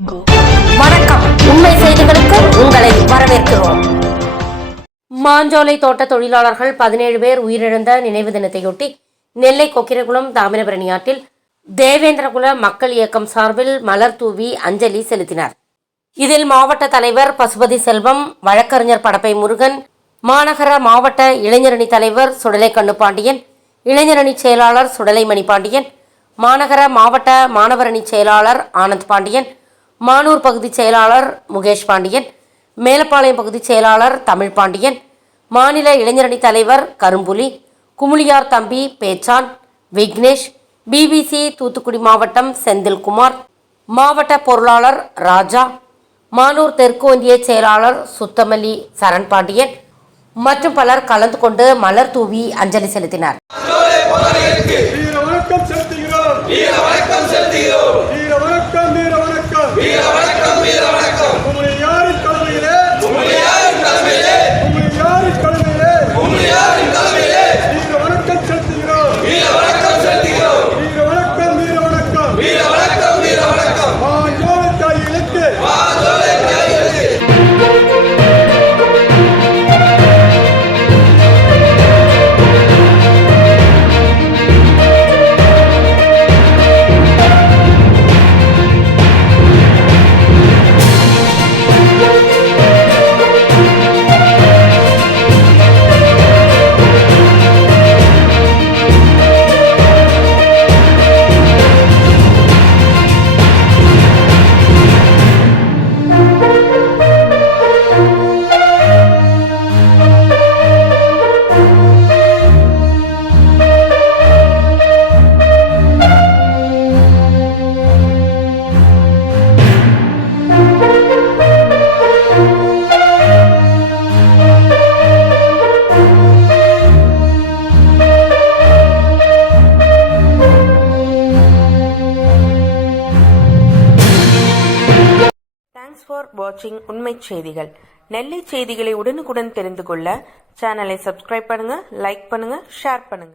வணக்கம். உண்மை செய்திகளுக்கு உங்களை வரவேற்கிறோம். மாஞ்சோலை தோட்ட தொழிலாளர்கள் 17 பேர் உயிரிழந்த நினைவு தினத்தையொட்டி நெல்லை கொக்கிரகுளம் தாமிரபரணி ஆற்றில் தேவேந்திரகுல மக்கள் இயக்கம் சார்பில் மலர் தூவி அஞ்சலி செலுத்தினார். இதில் மாவட்ட தலைவர் பசுபதி செல்வம், வழக்கறிஞர் படப்பை முருகன், மாநகர மாவட்ட இளைஞரணி தலைவர் சுடலை கண்ணுபாண்டியன், இளைஞரணி செயலாளர் சுடலை மணிபாண்டியன், மாநகர மாவட்ட மாணவரணி செயலாளர் ஆனந்த் பாண்டியன், மானூர் பகுதி செயலாளர் முகேஷ் பாண்டியன், மேலப்பாளையம் பகுதி செயலாளர் தமிழ் பாண்டியன், மாநில இளைஞரணி தலைவர் கரும்புலி, குமுளியார் தம்பி பேச்சான், விக்னேஷ், பிபிசி தூத்துக்குடி மாவட்டம் செந்தில்குமார், மாவட்ட பொருளாளர் ராஜா, மானூர் தெற்கு ஒன்றிய செயலாளர் சுத்தமல்லி சரண் பாண்டியன் மற்றும் பலர் கலந்து கொண்டு மலர் தூவி அஞ்சலி செலுத்தினர். Thanks for watching உண்மை செய்திகள். நெல்லை செய்திகளை உடனுக்குடன் தெரிந்து கொள்ள சேனலை சப்ஸ்கிரைப் பண்ணுங்க, லைக் பண்ணுங்க, ஷேர் பண்ணுங்க.